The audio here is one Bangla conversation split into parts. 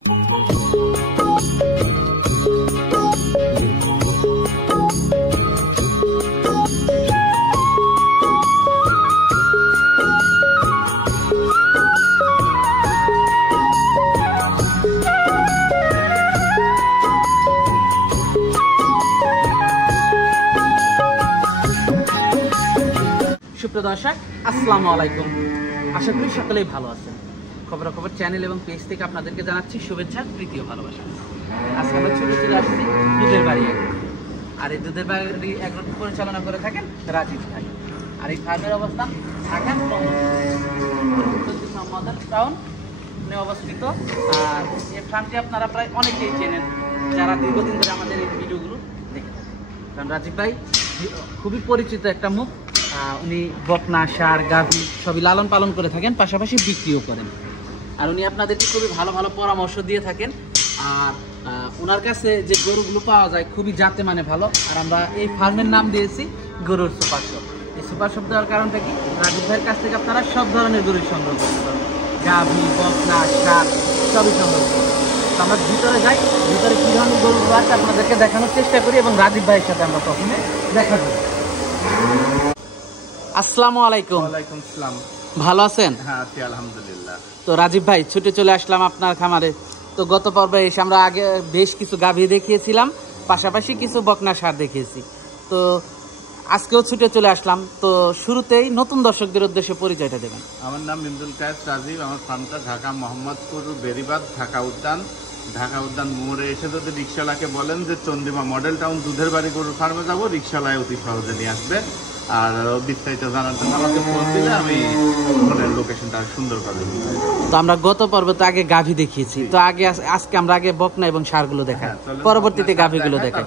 সুপ্রিয় দর্শক, আসসালামু আলাইকুম। আশা করি সকলেই ভালো আছেন। খবরাখবর চ্যানেল এবং পেজ থেকে আপনাদেরকে জানাচ্ছি শুভেচ্ছা, প্রীতি ও ভালোবাসা। আজকে আমরা ছুটে চলে আসছি দুধের বাড়ি এগ্রো। আর এই দুধের বাড়ি এগ্রোটি পরিচালনা করে থাকেন রাজীব ভাই। আর এই ফার্মের অবস্থান ঢাকা মডেল টাউনে অবস্থিত। আর এই ফার্মটি আপনারা প্রায় অনেকেই চেনেন, যারা দীর্ঘদিন ধরে আমাদের এই ভিডিওগুলো দেখে থাকেন। কারণ রাজীব ভাই খুবই পরিচিত একটা মুখ। উনি বকনা, ষাঁড়, গাভী সবই লালন পালন করে থাকেন, পাশাপাশি বিক্রিও করেন। আর উনি আপনাদেরকে খুবই ভালো ভালো পরামর্শ দিয়ে থাকেন। আর ওনার কাছে যে গরুগুলো পাওয়া যায় খুবই জাতে মানে ভালো। আর আমরা এই ফার্মের নাম দিয়েছি গরুর সুপার শপ। এই সুপার শপ দেওয়ার কারণটা কি, রাজীব ভাইয়ের কাছ থেকে আপনারা সব ধরনের গরুই সংগ্রহ করতে পারবেন, গাভী, বকনা, ষাঁড় সবই সংগ্রহ করবেন। তো আমরা ভিতরে যাই, ভিতরে কী ধরনের গরুগুলো আছে আপনাদেরকে দেখানোর চেষ্টা করি এবং রাজীব ভাইয়ের সাথে আমরা প্রথমে দেখা করি। আসসালামু আলাইকুম। ওয়ালাইকুম আসসালাম। ভালো আছেন? হ্যাঁ আছি আলহামদুলিল্লাহ। তো রাজীব ভাই, ছুটে চলে আসলাম আপনার খামারে। তো গত পর্বে এসে আমরা আগে বেশ কিছু গাভী দেখিয়েছিলাম, পাশাপাশি কিছু বকনা ষাঁড় দেখিয়েছি। তো আজকেও ছুটে চলে আসলাম। তো শুরুতেই নতুন দর্শকদের উদ্দেশ্যে পরিচয়টা দেবেন। আমার নাম ইমরুল কায়েস রাজীব। আমার ফার্মটা ঢাকা মোহাম্মদপুর বেরিবাদ, ঢাকা উদ্যান। ঢাকা উদ্যান মোড়ে এসে যদি রিক্সাওয়ালাকে বলেন যে চন্দ্রিমা মডেল টাউন দুধের বাড়ি গরুর ফার্মে যাবো, রিক্সাওয়ালায় অতি সহজে নিয়ে আসবে। আর বিস্তারিত জানার জন্য আমাকে ফোন দিলে আমি লোকেশনটা সুন্দর করে দিই। তো আমরা গত পর্বে তো আগে গাভী দেখিয়েছি, তো আজকে আমরা আগে বকনা এবং ষাঁড়গুলো দেখাই, পরবর্তীতে গাভীগুলো দেখাই।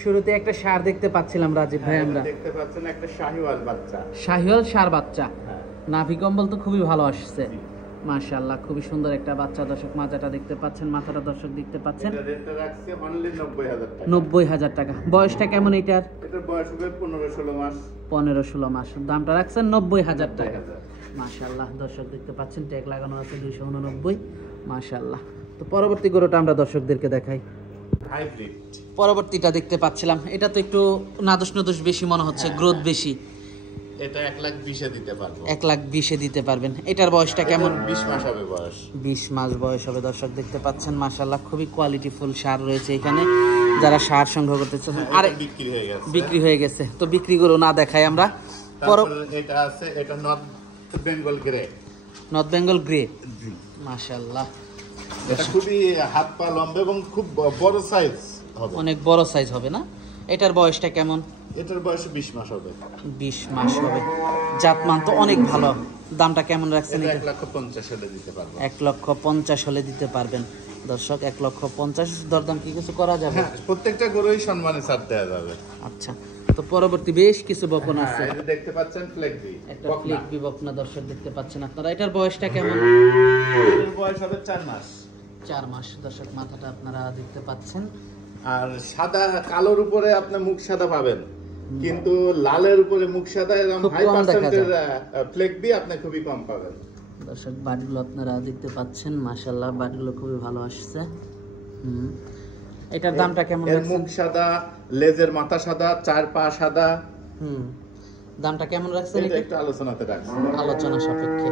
শুরুতে একটা ষাঁড় দেখতে পাচ্ছিলাম রাজীব ভাই, আমরা দেখতে পাচ্ছেন একটা শাহিওয়াল বাচ্চা, শাহিওয়াল ষাঁড় বাচ্চা। নাভি কম্বল তো খুবই ভালো আসছে, মাশাআল্লাহ, খুবই সুন্দর একটা বাচ্চা। দর্শক মাজাটা দেখতে পাচ্ছেন, মাথাটা দর্শক দেখতে পাচ্ছেন। 90,000 টাকা। বয়সটা কেমন এটার? এটার বয়স হবে 15-16 মাস। 15-16 মাস। দামটা রাখছেন 90,000 টাকা। মাশাআল্লাহ, দর্শক দেখতে পাচ্ছেন, ট্যাগ লাগানো আছে 289, মাশাআল্লাহ। তো পরবর্তী গরুটা আমরা দর্শকদেরকে দেখাই। হাইব্রিড পরবর্তীটা দেখতে পাচ্ছিলাম, এটা তো একটু নাদুস বেশি মনে হচ্ছে, গ্রোথ বেশি। এটা 1,20,000 দিতে পারবো। 1,20,000 দিতে পারবেন। এটার বয়সটা কেমন? 20 মাস হবে বয়স। 20 মাস বয়স হবে। দর্শক দেখতে পাচ্ছেন, মাশাআল্লাহ, খুবই কোয়ালিটিফুল ষাঁড় রয়েছে এখানে। যারা ষাঁড় সংগ্রহ করতে চান, আর বিক্রি হয়ে গেছে, তো বিক্রি গরু না দেখাই আমরা। এটা আছে, এটা north Bengal grey. North Bengal grey, মাশাআল্লাহ। এটা খুবই হাত পা লম্বা এবং খুব বড় সাইজ হবে, অনেক বড় সাইজ হবে না? এটার বয়সটা কেমন? এটার বয়স 20 মাস হবে। 20 মাস হবে। জাতমান তো অনেক ভালো। দামটা কেমন রাখছেন? এটা 1,50,000 হলে দিতে পারবো। 1,50,000 হলে দিতে পারবেন। দর্শক 1,50,000 দরদাম কি কিছু করা যাবে? হ্যাঁ, প্রত্যেকটা গরুই সম্মানে ছাড় দেওয়া যাবে। আচ্ছা, তো পরবর্তী বেশ কিছু বকনা আছে। এই যে দেখতে পাচ্ছেন ফ্লেগবি, একটা ফ্লেগবি বকনা দর্শক দেখতে পাচ্ছেন আপনারা। এটার বয়সটা কেমন? এটার বয়স হবে 4 মাস। 4 মাস। দর্শক মাথাটা আপনারা দেখতে পাচ্ছেন। আর সাদা কালোর উপরে আপনি মুখ সাদা পাবেন, কিন্তু লালের উপরে মুখ সাদা এরকম হাই পার্সেন্টের ফ্লেগবি আপনি খুবই কম পাবেন। দর্শক বাটগুলো আপনারা দেখতে পাচ্ছেন, মাশাআল্লাহ, বাটগুলো খুবই ভালো আসছে। এটার দামটা কেমন? এর মুখ সাদা, লেজের মাথা সাদা, চার পা সাদা। দামটা কেমন রাখছেন? এটা একটু আলোচনাতে রাখছি, আলোচনা সাপেক্ষে।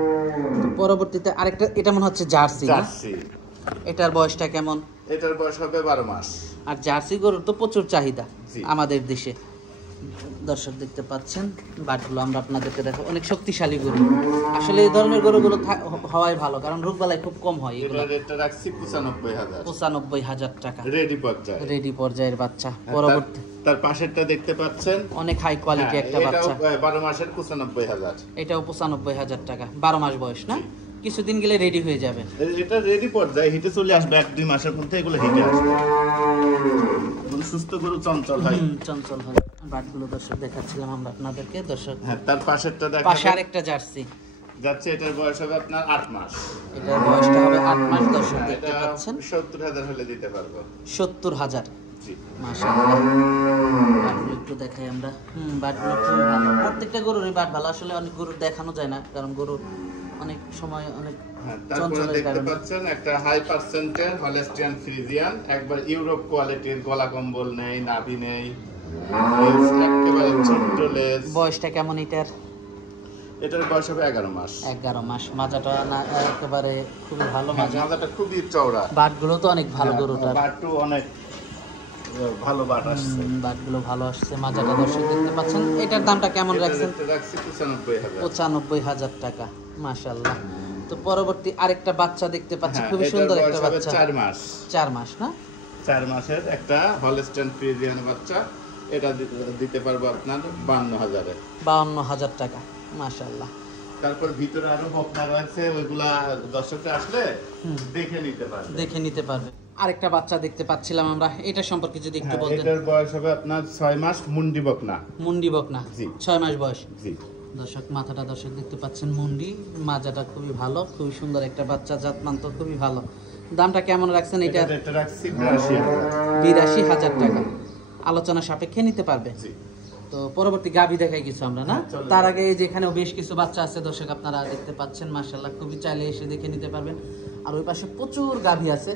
তো পরবর্তীতে আরেকটা, এটা মনে হচ্ছে জার্সি। জার্সি। এটার বয়সটা কেমন? এটার বয়স হবে 12 মাস। আর জার্সি গরুর তো প্রচুর চাহিদা আমাদের দেশে। দর্শক দেখতে পাচ্ছেন, বাটগুলো আমরা আপনাদেরকে দেখাবো। অনেক শক্তিশালী গরু। আসলে এই ধরনের গরুগুলো হওয়াই ভালো, কারণ রোগবালাই খুব কম হয়। এগুলো রেটটা রাখছি 95,000। 95,000 টাকা। রেডি পর্যায়ের বাচ্চা। পরবর্তী তার পাশেরটা দেখতে পাচ্ছেন, অনেক হাই কোয়ালিটি একটা বাচ্চা। 12 মাসের 95,000। এটাও 95,000 টাকা। 12 মাস বয়স না? কিছুদিন গেলে রেডি হয়ে যাবে। এটা রেডি পর্যায়ে, হিটে চলে আসবে 1-2 মাসের মধ্যে। এগুলো হিটে আসবে। সুস্থ গরু চঞ্চল হয়। চঞ্চল হয়। বাটগুলো দর্শক দেখাচ্ছিলাম আমরা আপনাদেরকে। দর্শক হ্যাঁ, তার পাশেরটা দেখেন, পাশে আরেকটা জার্সি যাচ্ছে। এটার বয়স হবে আপনার 8 মাস। এটার বয়সটা হবে 8 মাস। দর্শক দেখতে পাচ্ছেন, 70,000 হলে দিতে পারবো। 70,000। জি, মাশাআল্লাহ। বাটগুলো একটু দেখাই আমরা। বাটগুলো খুব ভালো। প্রত্যেকটা গরুরই বাট ভালো। আসলে অনেক গরু দেখানো যায় না, কারণ গরু অনেক সময় অনেক হ্যাঁ, তারপরে চঞ্চলের দেখতে কারণে। পাচ্ছেন একটা হাই পার্সেন্টের হলস্টিয়ান ফ্রিজিয়ান, একবার ইউরোপ কোয়ালিটির, গলা কম্বল নেই, নাভি নেই, লেজ একেবারে ছোট্ট লেজ। বয়সটা কেমন এটার? এটার বয়স হবে 11 মাস। 11 মাস। মাজাটা না একেবারে খুবই ভালো মাজা। মাজাটা খুবই চওড়া, বাটগুলো তো অনেক ভালো গরুটার। বাটু অনেক ভালো বাট আসছে। বাটগুলো ভালো আসছে। মাজাটা দর্শক দেখতে পাচ্ছেন। এটার দামটা কেমন রাখছেন? রাখছি 95,000। 95,000 টাকা। মাশাআল্লাহ। তো পরবর্তী আরেকটা বাচ্চা দেখতে পাচ্ছি, হ্যাঁ, খুবই এটার সুন্দর বয়স একটা হবে বাচ্চা। 4 মাস। 4 মাস না? 4 মাসের একটা হলস্টিয়ান ফ্রিজিয়ান বাচ্চা। এটা দিতে পারবো আপনার 52,000-এ। 52,000 টাকা। মাশাআল্লাহ। তারপর ভিতরে আরো বকনা রয়েছে, ওইগুলা দর্শকরা আসলে দেখে নিতে পারবে। দেখে নিতে পারবে। আরেকটা বাচ্চা দেখতে পাচ্ছিলাম আমরা, এটা সম্পর্কে যদি একটু হ্যাঁ, বলতেন। এটার বয়স হবে আপনার 6 মাস, মুন্ডি বকনা। মুন্ডি বকনা। জি। 6 মাস বয়স। জি। দর্শক মাথাটা দর্শক দেখতে পাচ্ছেন মুন্ডি, মাজাটা খুবই ভালো, খুবই সুন্দর একটা বাচ্চা, জাতমান তো খুবই ভালো। দামটা কেমন রাখছেন এটা? এটা রাখছি 82,000। 82,000 টাকা। আলোচনা সাপেক্ষে নিতে পারবে। জি। তো পরবর্তী গাভী দেখাই কিছু আমরা না? হ্যাঁ, চলো। তার আগে এই যে এখানেও বেশ কিছু বাচ্চা আছে দর্শক, আপনারা দেখতে পাচ্ছেন। মাশাআল্লাহ, খুবই চাইলে এসে দেখে নিতে পারবেন। আর ওই পাশে প্রচুর গাভী আছে।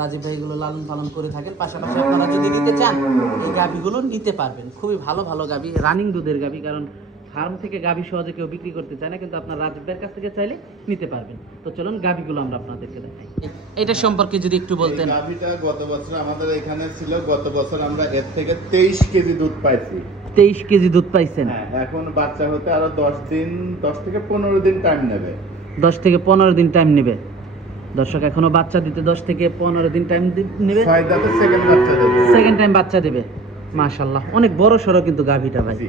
রাজীব ভাই এগুলো লালন পালন করে থাকেন। পাশাপাশি আপনারা যদি নিতে চান এই গাভীগুলো নিতে পারবেন। খুবই ভালো ভালো গাভী, রানিং দুধের গাভী। কারণ ফার্ম থেকে গাভী সহজে কেউ বিক্রি করতে চায় না, কিন্তু আপনার রাজীব ভাইয়ের কাছ থেকে চাইলে নিতে পারবেন। তো চলুন গাভীগুলো আমরা আপনাদেরকে দেখাই। এটা সম্পর্কে যদি একটু বলতেন। এই গাভীটা গত বছর আমাদের এখানে ছিল, গত বছর আমরা এর থেকে 23 কেজি দুধ পাইছি। 23 কেজি দুধ পাইছেন? হ্যাঁ, এখন বাচ্চা হতে আরো 10 থেকে 15 দিন টাইম নেবে। 10 থেকে 15 দিন টাইম নেবে। দর্শক এখনো বাচ্চা দিতে 10 থেকে 15 দিন টাইম নেবে। 6 দাঁতে সেকেন্ড বাচ্চা দেবে। সেকেন্ড টাইম বাচ্চা দেবে। মাশাআল্লাহ, অনেক বড় সড়ো কিন্তু গাভীটা ভাই। জি।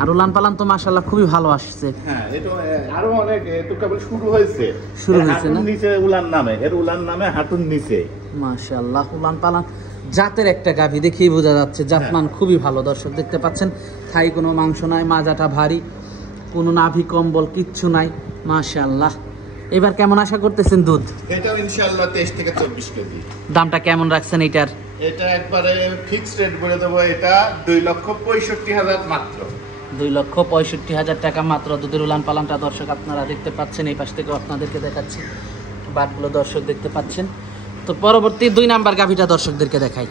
আর উলান পালান তো মাশাআল্লাহ খুবই ভালো আসছে। হ্যাঁ, এটা আরো অনেক, এত কেবল শুরু হয়েছে। শুরু হয়েছে না? হাঁটুর নিচে উলান নামে, এর উলান নামে হাঁটুর নিচে। মাশাআল্লাহ, উলান পালান জাতের একটা গাভী, দেখেই বোঝা যাচ্ছে জাতমান খুবই ভালো। দর্শক দেখতে পাচ্ছেন, থাই কোনো মাংস নাই, মাজাটা ভারী, কোনো নাভি কম্বল কিচ্ছু নাই। মাশাআল্লাহ। এবার কেমন আশা করতেছেন দুধ? এটাও ইনশাআল্লাহ 23 থেকে 24 কেজি। দামটা কেমন রাখছেন এটার? এটা একবারে ফিক্সড রেট বলে দেবো, এটা 2,65,000 মাত্র। 2,65,000 টাকা মাত্র। দুধের উলান পালানটা দর্শক আপনারা দেখতে পাচ্ছেন। এই পাশ থেকেও আপনাদেরকে দেখাচ্ছি, বাটগুলো দর্শক দেখতে পাচ্ছেন। তো পরবর্তী 2 নাম্বার গাভীটা দর্শকদেরকে দেখাই।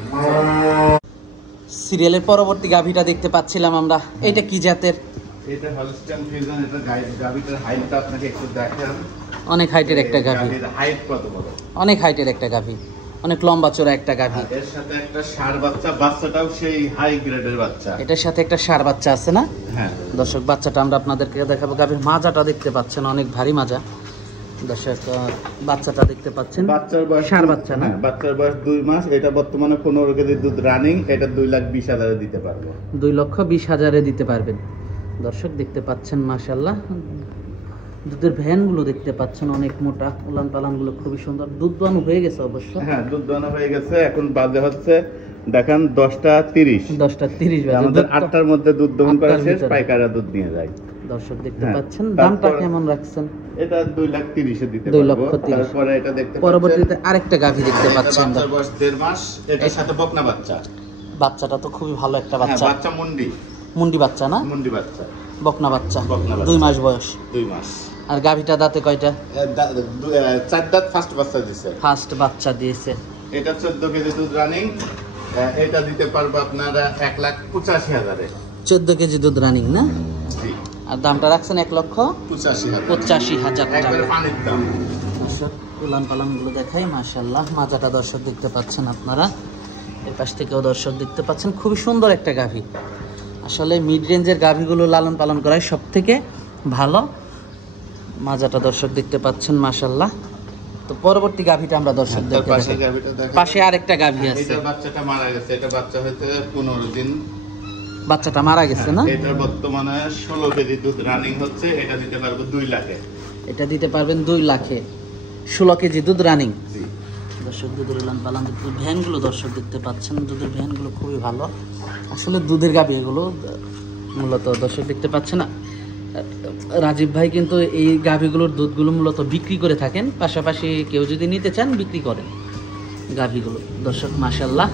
সিরিয়ালের পরবর্তী গাভীটা দেখতে পাচ্ছিলাম আমরা, এটা কি জাতের? এটা হলস্টাইন ফ্রিজিয়ান। এটা গাভীটার হাইটটা আপনাকে একটু দেখান। অনেক হাইটের একটা গাভী। গাভীর হাইট কত বড়? অনেক হাইটের একটা গাভী, অনেক লম্বা চোরা একটা গাভী। এর সাথে একটা ষাঁড় বাচ্চা, বাচ্চাটাও সেই হাই গ্রেডের বাচ্চা। এটার সাথে একটা ষাঁড় বাচ্চা আছে না? হ্যাঁ। দর্শক বাচ্চাটা আমরা আপনাদেরকে দেখাবো। গাভীর মাজাটা দেখতে পাচ্ছেন, অনেক ভারী মাজা। দর্শক বাচ্চাটা দেখতে পাচ্ছেন, বাচ্চার বয়স ষাঁড় বাচ্চা না? হ্যাঁ, বাচ্চার বয়স 2 মাস। এটা বর্তমানে 15 কেজি দুধ রানিং। এটা 2,20,000 দিতে পারবো। 2,20,000 দিতে পারবেন। দর্শক দেখতে পাচ্ছেন মাশাআল্লাহ, দুধের ভ্যানগুলো দেখতে পাচ্ছেন অনেক মোটা, উলান পালানগুলো খুবই সুন্দর। দুধ দোয়ানো হয়ে গেছে অবশ্য। হ্যাঁ, দুধ দোয়ানো হয়ে গেছে। এখন বাজে হচ্ছে দেখেন 10:30। 10:30 বাজে। আমাদের 8টার মধ্যে দুধ দহন করা 8টার শেষ, ভিতরে। পাইকাররা দুধ নিয়ে যায়। দর্শক দেখতে হ্যাঁ, পাচ্ছেন। তারপর- দামটা কেমন রাখছেন? এটা 2,30,000 এ দিতে 2,30,000 পারবো। তারপরে এটা দেখতে পরবর্তীতে আরেকটা গাভী দেখতে পাচ্ছেন। বাচ্চার বয়স 1.5 মাস। এটার সাথে বকনা বাচ্চা। বাচ্চাটা তো খুবই ভালো একটা হ্যাঁ, বাচ্চা। বাচ্চা মুন্ডি। মুন্ডি বাচ্চা না? মুন্ডি বাচ্চা। বকনা বাচ্চা। বকনা বাচ্চা। 2 মাস বয়স। 2 মাস। আর গাভীটা দাঁতে কয়টা? 4 দাঁত ফার্স্ট বাচ্চা দিছে। ফার্স্ট বাচ্চা দিয়েছে। এটা 14 কেজি দুধ রানিং। এটা দিতে পারবো আপনারা 1,85,000 এ। 14 কেজি দুধ রানিং না? জি। আর দামটা রাখছেন 1,85,000 85,000 একবারে টাকা। পানির দাম। দর্শক উলান পালানগুলো দেখাই, মাশাআল্লাহ মাজাটা দর্শক দেখতে পাচ্ছেন আপনারা। এর পাশ থেকেও দর্শক দেখতে পাচ্ছেন, খুবই সুন্দর একটা গাভী। আসলে মিড রেঞ্জের গাভীগুলো লালন পালন করাই সব থেকে ভালো। মাজাটা দর্শক দেখতে পাচ্ছেন মাশাআল্লাহ। তো পরবর্তী গাভীটা আমরা দর্শকদের তার পাশে গাভীটা দেখেন। পাশে আরেকটা গাভী আছে। এটা বাচ্চাটা মারা গেছে। এটা বাচ্চা হইতে 15 দিন। বাচ্চাটা মারা গেছে না? এটা বর্তমানে 16 কেজি দুধ রানিং হচ্ছে। এটা দিতে পারবো 2 লাখে। এটা দিতে পারবেন 2 লাখে। 16 কেজি দুধ রানিং। জি। দর্শক দুধের উলান পালান দুধের ভ্যানগুলো দর্শক দেখতে পাচ্ছেন। দুধের ভ্যানগুলো খুবই ভালো। আসলে দুধের গাভী এগুলো মূলত দর্শক দেখতে পাচ্ছেন না। রাজীব ভাই কিন্তু এই গাভীগুলোর দুধগুলো মূলত বিক্রি করে থাকেন, পাশাপাশি কেউ যদি নিতে চান বিক্রি করেন গাভীগুলো। দর্শক মাশাআল্লাহ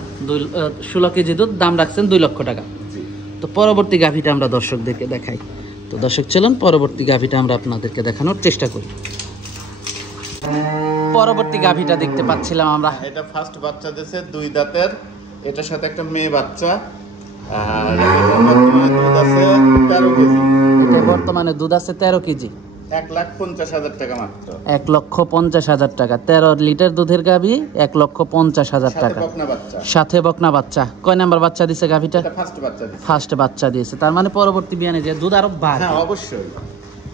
16 কেজি দুধ, দাম রাখছেন 2 লক্ষ টাকা। জি। তো পরবর্তী গাভীটা আমরা দর্শকদেরকে দেখাই। তো তো দর্শক চলুন পরবর্তী গাভীটা আমরা আপনাদেরকে দেখানোর চেষ্টা করি। পরবর্তী গাভীটা দেখতে পাচ্ছিলাম আমরা, এটা ফার্স্ট বাচ্চা দিয়েছে 2 দাঁতের, এটার সাথে একটা মেয়ে বাচ্চা। আর এটা বর্তমানে দুধ আছে 13 কেজি। এটা বর্তমানে দুধ আছে 13 কেজি। 1,50,000 টাকা মাত্র। 1,50,000 টাকা। 13 লিটার দুধের গাভী 1,50,000 টাকা। সাথে বকনা বাচ্চা। কয় নাম্বার বাচ্চা দিছে গাভীটা? ফার্স্ট বাচ্চা দিয়েছে। ফার্স্ট বাচ্চা দিয়েছে। তার মানে পরবর্তী বিয়ানে যে দুধ আরো বাড়বে। হ্যাঁ অবশ্যই।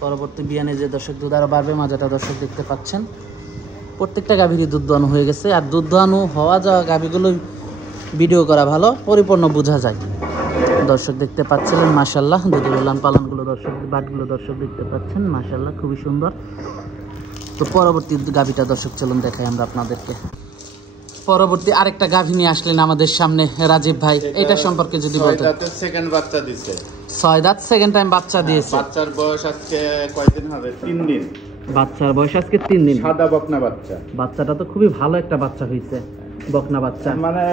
পরবর্তী বিয়ানে যে দর্শক দুধ আরো বাড়বে, মাজাটা দর্শক দেখতে পাচ্ছেন। প্রত্যেকটা গাভীরই দুধ দোয়ানো হয়ে গেছে। আর দুধ দোয়ানো হওয়া যাওয়া গাভীগুলো ভিডিও করা ভালো, পরিপূর্ণ বোঝা যায়। দর্শক দেখতে পাচ্ছিলেন মাশাআল্লাহ দুধের উলান পালানগুলো দর্শক, বাটগুলো দর্শক দেখতে পাচ্ছেন মাশাআল্লাহ খুবই সুন্দর। তো পরবর্তী গাভীটা দর্শক চলুন দেখাই আমরা আপনাদেরকে। পরবর্তী আরেকটা গাভী নিয়ে আসলেন আমাদের সামনে রাজীব ভাই, এটা সম্পর্কে যদি বলতেন। 6 দাঁতের সেকেন্ড বাচ্চা দিছে। 6 দাঁত সেকেন্ড টাইম বাচ্চা দিয়েছে। বাচ্চার বয়স আজকে কয়দিন হবে? 3 দিন। বাচ্চার বয়স আজকে 3 দিন। সাদা বকনা বাচ্চা। বাচ্চাটা তো খুবই ভালো একটা বাচ্চা হয়েছে, বকনা বাচ্চা। মানে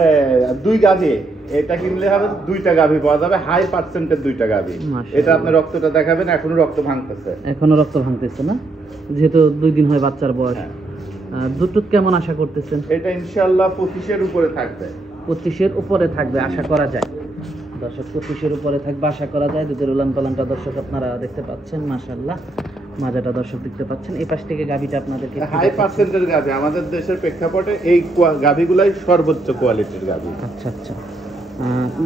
2 গাভী, এটা কিনলে হবে 2টা গাভী পাওয়া যাবে, হাই পার্সেন্টের 2টা গাভী। এটা আপনি রক্তটা দেখাবেন, এখনো রক্ত ভাঙতেছে। এখনো রক্ত ভাঙতেছে না, যেহেতু 2 দিন হয় বাচ্চার বয়স। দুধ টুধ কেমন আশা করতেছেন? এটা ইনশাআল্লাহ 25-এর উপরে থাকবে। 25-এর উপরে থাকবে আশা করা যায়। দর্শক 25-এর উপরে থাকবে আশা করা যায়। দুধের উলান পালানটা দর্শক আপনারা দেখতে পাচ্ছেন মাশাআল্লাহ, মাজাটা দর্শক দেখতে পাচ্ছেন। এই পাশ থেকে গাভীটা আপনাদেরকে হাই পার্সেন্টের গাভী, আমাদের দেশের প্রেক্ষাপটে এই গাভীগুলাই সর্বোচ্চ কোয়ালিটির গাভী। আচ্ছা আচ্ছা।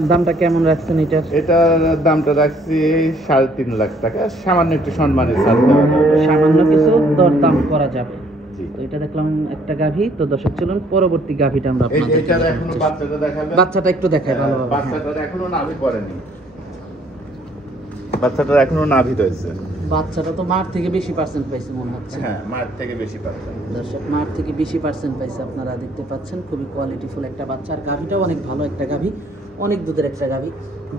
দামটা কেমন রাখছেন এটার? এটার দামটা রাখছি 3.5 লাখ টাকা। সামান্য একটু সম্মানের ছাড় দেওয়া যাবে। সামান্য কিছু দরদাম করা যাবে। জি। তো এটা দেখলাম একটা গাভী। তো দর্শক চলুন পরবর্তী গাভীটা আমরা আপনাদেরকে এটার এখনো বাচ্চাটা দেখাবেন। বাচ্চাটা একটু দেখাই ভালোভাবে। বাচ্চাটার এখনো নাভি পড়েনি। বাচ্চাটার এখনো নাভি হয়েছে। বাচ্চাটা তো মার থেকে বেশি পার্সেন্ট পাইছে মনে হচ্ছে। হ্যাঁ, মার থেকে বেশি পাচ্ছে। দর্শক মার থেকে বেশি পার্সেন্ট পাইছে, আপনারা দেখতে পাচ্ছেন। খুবই কোয়ালিটিফুল একটা বাচ্চা। আর গাভীটাও অনেক ভালো একটা গাভী, অনেক দুধের একটা গাভী।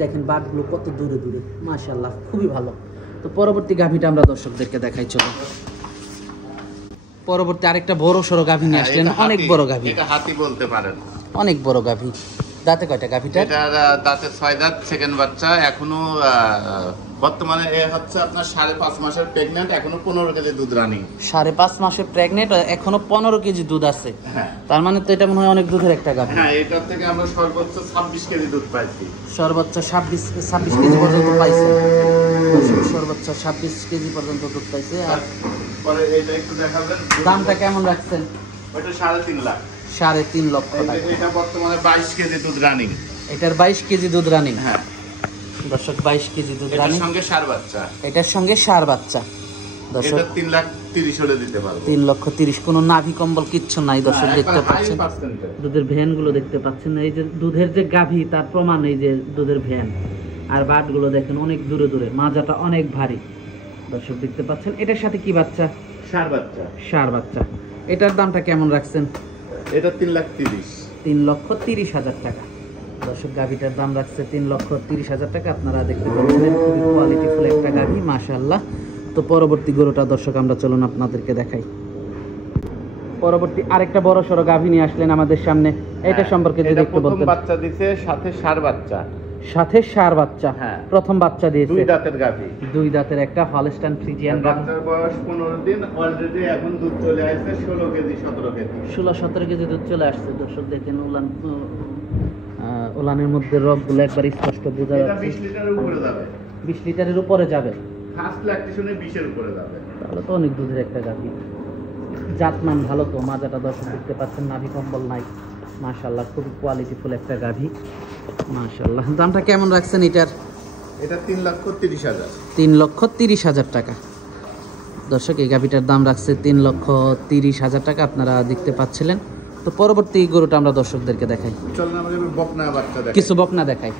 দেখেন বাটগুলো কত দূরে দূরে, মাশাআল্লাহ খুবই ভালো। তো পরবর্তী গাভীটা আমরা দর্শকদেরকে দেখাই চলো। পরবর্তী আরেকটা বড় সড়ো গাভী নিয়ে আসলেন, অনেক বড় গাভী। এটা হাতি বলতে পারেন। অনেক বড় গাভী। দাঁতে কয়টা গাভীটা? এটা দাঁতে 6 দাঁত, সেকেন্ড বাচ্চা। এখনো বর্তমানে এ হচ্ছে আপনার 5.5 মাসের প্রেগন্যান্ট, এখনো 15 কেজি দুধ রানিং। 5.5 মাসের প্রেগনেন্ট, এখনো 15 কেজি দুধ আছে। হ্যাঁ। তার মানে তো এটা মনে হয় অনেক দুধের একটা গাভী। হ্যাঁ, এটার থেকে আমরা সর্বোচ্চ 26 কেজি দুধ পাইছি। সর্বোচ্চ 26 কেজি পর্যন্ত পাইছে। সর্বোচ্চ 26 কেজি পর্যন্ত দুধ পাইছে। আর পরে এটা একটু দেখাবেন। দামটা কেমন রাখছেন? ওটা 3.5 লাখ। 3.5 লক্ষ টাকা। এটা বর্তমানে 22 কেজি দুধ রানিং। এটার 22 কেজি দুধ রানিং। হ্যাঁ দর্শক 22 কেজি দুধ এটার রানিং। সঙ্গে ষাঁড় বাচ্চা। এটার সঙ্গে ষাঁড় বাচ্চা। দর্শক এটা 3,30,000 হলে দিতে পারবো। 3,30,000। কোনো নাভি কম্বল কিচ্ছু নাই দর্শক দেখতে পাচ্ছেন। 5%। দুধের ভ্যান গুলো দেখতে পাচ্ছেন। এই যে দুধের যে গাভী, তার প্রমাণ এই যে দুধের ভ্যান। আর বাট গুলো দেখেন অনেক দূরে দূরে, মাজাটা অনেক ভারী দর্শক দেখতে পাচ্ছেন। এটার সাথে কি বাচ্চা? ষাঁড় বাচ্চা। ষাঁড় বাচ্চা। এটার দামটা কেমন রাখছেন? এটা 3,30,000। 3,30,000 টাকা। দর্শক গাভীটার দাম রাখছে 3,30,000 টাকা। আপনারা দেখতে পাচ্ছেন খুবই কোয়ালিটিফুল একটা গাভী মাশাআল্লাহ। তো পরবর্তী গরুটা দর্শক আমরা চলুন আপনাদেরকে দেখাই। পরবর্তী আরেকটা বড় সড়ো গাভী নিয়ে আসলেন আমাদের সামনে, এটা সম্পর্কে যদি একটু বলতেন। প্রথম বাচ্চা দিছে, সাথে ষাঁড় বাচ্চা। সাথে ষাঁড় বাচ্চা। হ্যাঁ। প্রথম বাচ্চা দিয়েছে। 2 দাঁতের গাভী। 2 দাঁতের একটা হলস্টাইন ফ্রিজিয়ান গাভী। বাচ্চার বয়স 15 দিন, অলরেডি এখন দুধ চলে আসছে 16 কেজি 17 কেজি। 16-17 কেজি দুধ চলে আসছে। দর্শক দেখেন উলানের মধ্যে রগগুলো একবার স্পষ্ট বোঝা এটা যাচ্ছে। 20 লিটারের উপরে যাবে। 20 লিটারের উপরে যাবে। ফার্স্ট ল্যাকটেশনে 20-এর উপরে যাবে। তাহলে তো অনেক দুধের একটা গাভী। জাতমান ভালো তো, মাজাটা দর্শক দেখতে পাচ্ছেন, নাভি কম্বল নাই মাশাআল্লাহ, খুবই কোয়ালিটিফুল একটা গাভী মাশাআল্লাহ। দামটা কেমন রাখছেন এটার? এটা 3,30,000। 3,30,000 টাকা। দর্শক এই গাভীটার দাম রাখছে 3,30,000 টাকা, আপনারা দেখতে পাচ্ছিলেন। তো পরবর্তী গরুটা আমরা দর্শকদেরকে দেখাই, চলুন আমরা বকনা বাচ্চা দেখাই। কিছু বকনা দেখাই।